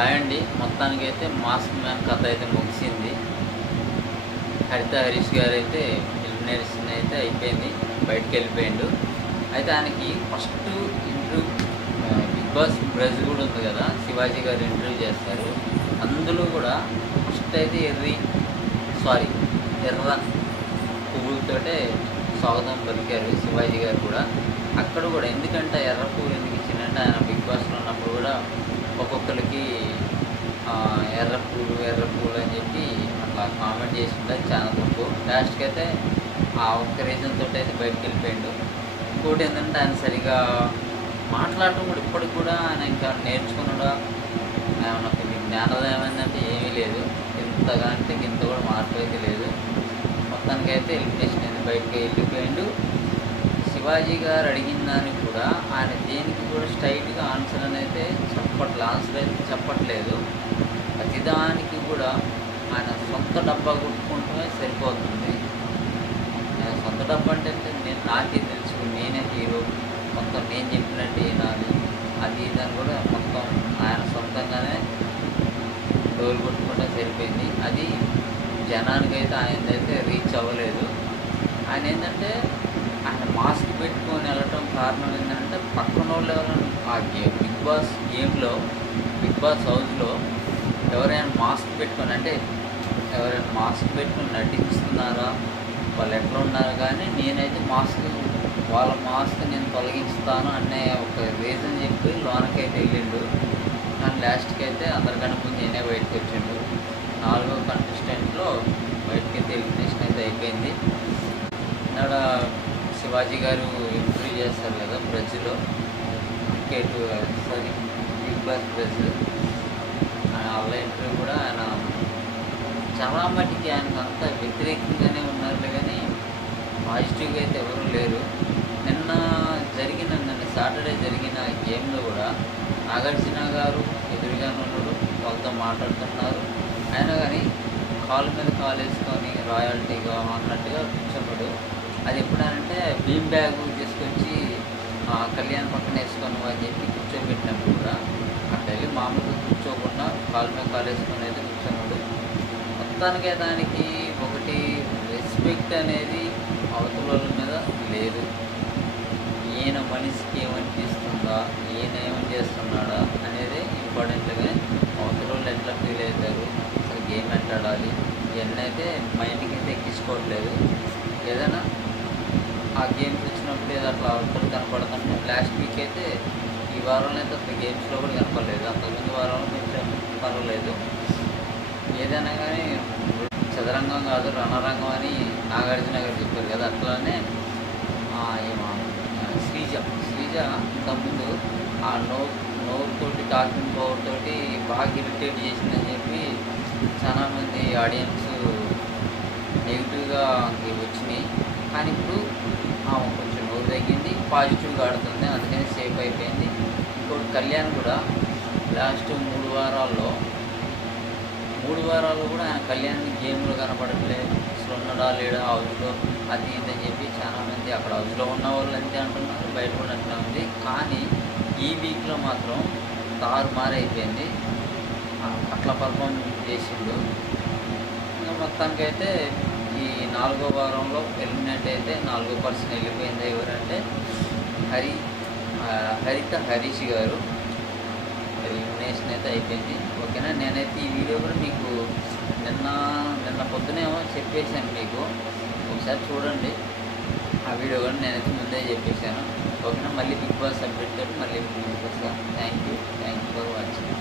Hi అండి. మొత్తానికైతే mask man కథ అయితే ముగిసింది. హరీష్ గారు అయితే ఎలిమినేషన్ అయితే అయిపోయింది, బయటికి వెళ్ళిపోయిండు. అయితే ఆయనకి first interview Bigg Boss buzz కూడా ఉంది కదా, శివాజీ గారు ఇంటర్వ్యూ చేస్తారు. అందులో కూడా ఫస్ట్ అయితే ఎర్ర పువ్వులతోటే స్వాగతం పలికారు శివాజీ గారు కూడా. అక్కడ కూడా ఎందుకంటే ఎర్ర పువ్వులు ఎందుకు ఇచ్చిందంటే, ఆయన బిగ్ బాస్లో ఉన్నప్పుడు కూడా ఒక్కొక్కరికి ఎర్ర పూలు అని చెప్పి అట్లా కామెంట్ చేసి ఉంటుంది చాలా తప్పు. లాస్ట్కి అయితే ఆ ఒక్క రీజన్ తోటి అయితే బయటకు వెళ్ళిపోయాడు. ఇంకోటి ఏంటంటే, ఆయన సరిగా మాట్లాడటం కూడా ఇప్పటికి కూడా ఆయన ఇంకా నేర్చుకున్నాడా, ఏమన్నా కొంచెం జ్ఞానోదయం ఏంటంటే ఏమీ లేదు. ఇంతగా అంటే ఇంత కూడా మార్పు అయితే లేదు. మొత్తానికైతే ఎలిమినేషన్ అయితే బయటకు వెళ్ళిపోయాడు. శివాజీ గారు అడిగిన దానికి కూడా ఆయన దేనికి కూడా స్ట్రైట్గా ఆన్సర్ అయితే చెప్పట్లేదు. ప్రతిదానికి కూడా ఆయన సొంత డబ్బా కొట్టుకుంటూనే సరిపోతుంది. ఆయన సొంత డబ్బా అంటే నాకే తెలుసు, నేనే హీరో, మొత్తం నేను చెప్పినట్టు వినాలి, అది ఇదని కూడా మొత్తం ఆయన సొంతంగానే డోలు కొట్టుకుంటే సరిపోయింది. అది జనానికైతే ఆయనదైతే రీచ్ అవ్వలేదు. ఆయన ఏంటంటే, ఆయన మాస్క్ పెట్టుకొని వెళ్ళటం కారణం ఏంటంటే, పక్కన వాళ్ళు ఎవరైనా ఆ బిగ్ బాస్ గేమ్లో, బిగ్ బాస్ హౌస్లో ఎవరైనా మాస్క్ పెట్టుకొని అంటే ఎవరైనా మాస్క్ పెట్టుకొని నటిస్తున్నారా, వాళ్ళు ఎట్లా ఉన్నారు, కానీ నేనైతే వాళ్ళ మాస్క్ నేను తొలగిస్తాను అనే ఒక రీజన్ చెప్పి లోనకైతే వెళ్ళిండు. కానీ లాస్ట్కి అయితే అందరికన్నా ముందు నేనే బయటకు వచ్చిండు. 4వ కంటెస్టెంట్లో బయటకైతే ఎలిమినేషన్ అయితే అయిపోయింది. ఇక్కడ శివాజీ గారు ఇంటర్వ్యూ చేస్తారు కదా బ్రజ్లో, బిగ్ బాస్ బ్రజ్, వాళ్ళ ఇంటర్వ్యూ కూడా ఆయన చాలా మట్టికి ఆయనకు అంతా వ్యతిరేకంగానే ఉన్నారు, కానీ పాజిటివ్గా అయితే ఎవరూ లేరు. నిన్న సాటర్డే జరిగిన గేమ్లో కూడా నాగార్జున గారు ఎదురుగా ఉన్నాడు, వాళ్ళతో మాట్లాడుతున్నారు. అయినా కానీ కాలు మీద కాలు వేసుకొని రాయల్టీగా అన్నట్టుగా కూర్చున్నాడు. అది ఎప్పుడంటే బీమ్ బ్యాగ్ తీసుకొచ్చి కళ్యాణ్ పక్కన వేసుకొని అని చెప్పి కూర్చోబెట్టినప్పుడు కూడా అట్లా వెళ్ళి మామూలుగా కూర్చోకుండా కాలు మీద కాలు వేసుకొని అయితే కూర్చున్నాడు. మొత్తానికి దానికి ఒకటి రెస్పెక్ట్ అనేది అవతల మీద లేదు. ఈయన మనిషికి ఏమనిపిస్తుందా, ఈయన ఏమని చేస్తున్నాడా అనేది ఇంపార్టెంట్గా, అవతల వాళ్ళు ఎట్లా ఫీల్ అవుతారు, అసలు గేమ్ ఎట్లా ఆడాలి, ఇవన్నీ అయితే మైండ్కి అయితే ఎక్కించుకోవట్లేదు. ఏదైనా ఆ గేమ్స్ వచ్చినప్పుడు ఏదో అట్లా అవతలు కనపడుతుంటే, లాస్ట్ వీక్ అయితే ఈ వారంలో అయితే అసలు గేమ్స్లో కూడా కనపడలేదు. అంతకుముందు వారంలో కొంచెం పర్వాలేదు. ఏదైనా కానీ చదరంగం కాదు రణరంగం అని నాగార్జున గారు చెప్పారు కదా, అట్లానే శ్రీజ ఇంతకుముందు ఆ నోరుతోటి టాకింగ్ పవర్ తోటి బాగా ఇరిటేట్ చేసిందని చెప్పి చాలామంది ఆడియన్స్ నెగిటివ్గా వచ్చినాయి. కానీ ఇప్పుడు కొంచెం నోరు తగ్గింది, పాజిటివ్గా ఆడుతుంది, అందుకని సేఫ్ అయిపోయింది. ఇంకోటి కళ్యాణ్ కూడా లాస్ట్ 3 వారాలు కూడా ఆయన కళ్యాణ్ గేమ్లో కనపడట్లేదు, అసలు ఉన్నాడా లేడా హౌస్లో, అది ఇదని చెప్పి చాలామంది అక్కడ హౌస్లో ఉన్న వాళ్ళు అంతే అంటున్నారు, బయట కూడా అట్లా ఉంది. కానీ ఈ వీక్లో మాత్రం తారుమారైపోయింది, అట్లా పర్ఫామ్ చేసిండు. ఇంకా మొత్తానికైతే ఈ 4వ వారంలో ఎలిమినేట్ అయితే 4వ పర్సన్ వెళ్ళిపోయింది. ఎవరంటే హరీష్ గారు ఎలిమినేషన్ అయితే అయిపోయింది. ఓకేనా, నేనైతే ఈ వీడియో కూడా మీకు నిన్న పొద్దునేమో చెప్పేశాను, మీకు ఒకసారి చూడండి ఆ వీడియో కూడా నేనైతే ముందే చెప్పేశాను. ఓకేనా, మళ్ళీ బిగ్ బాస్ అప్డేట్ తోటి మళ్ళీ ముందుకు వస్తాను. Thank you for watching.